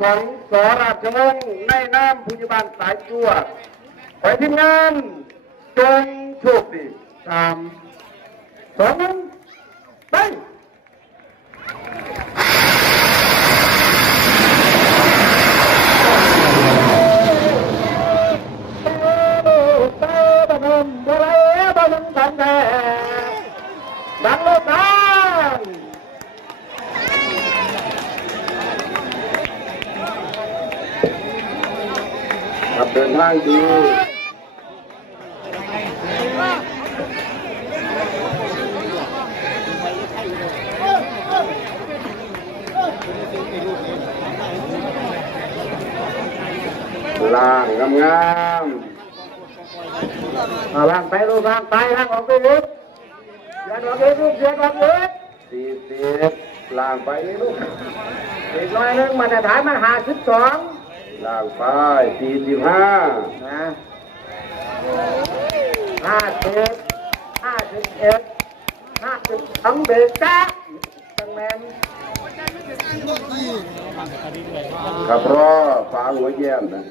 ของสราชวงศ์ในนามผู้ใหญ่บ้านสายจวดขอทีมงานจงโชคดี3 2 1ไปดังโลกานครับเดินทางดีล่างงามๆล่างไปลูกล่างไปล่างออกไปลูกเสียงออกไปลูกเสียงออกไป40ล่างไปลูกอีก100นึงมาตรฐานมัน52ล่างไป45นะ51 52เบรกจ้าจังแมนครับรอฟ้าหัวแย้มนะ